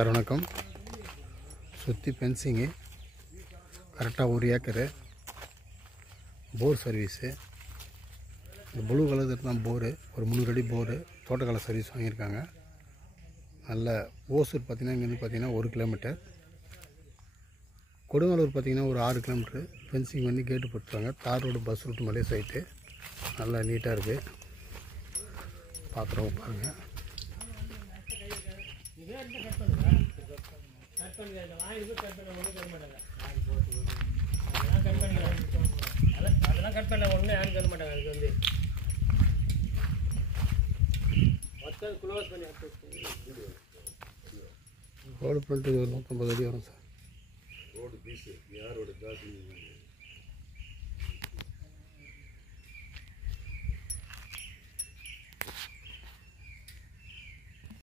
Sir வணக்கம். சுற்றி fencing கரெக்டாக 1 ஏக்கரு போர் சர்வீஸு. இந்த ப்ளூ கலர் தான் போரு, ஒரு 300 அடி போரு. தோட்டக்கால சர்வீஸ் வாங்கியிருக்காங்க. நல்ல ஓசூர் பார்த்திங்கன்னா இங்கேருந்து பார்த்திங்கன்னா 1 கிலோமீட்டர், கொடுங்கலூர் பார்த்திங்கன்னா ஒரு 6 கிலோமீட்ரு. ஃபென்சிங் பண்ணி கேட்டு போட்டுருவாங்க. தார் ரோடு, பஸ் ரூட்டு, மலை சைட்டு நல்லா நீட்டாக இருக்குது. பார்க்குறவங்க பாருங்கள். ரோடு ஃப்ரண்ட்டு 150 அடி வரும் சார். ரோடு பீஸு யாரோட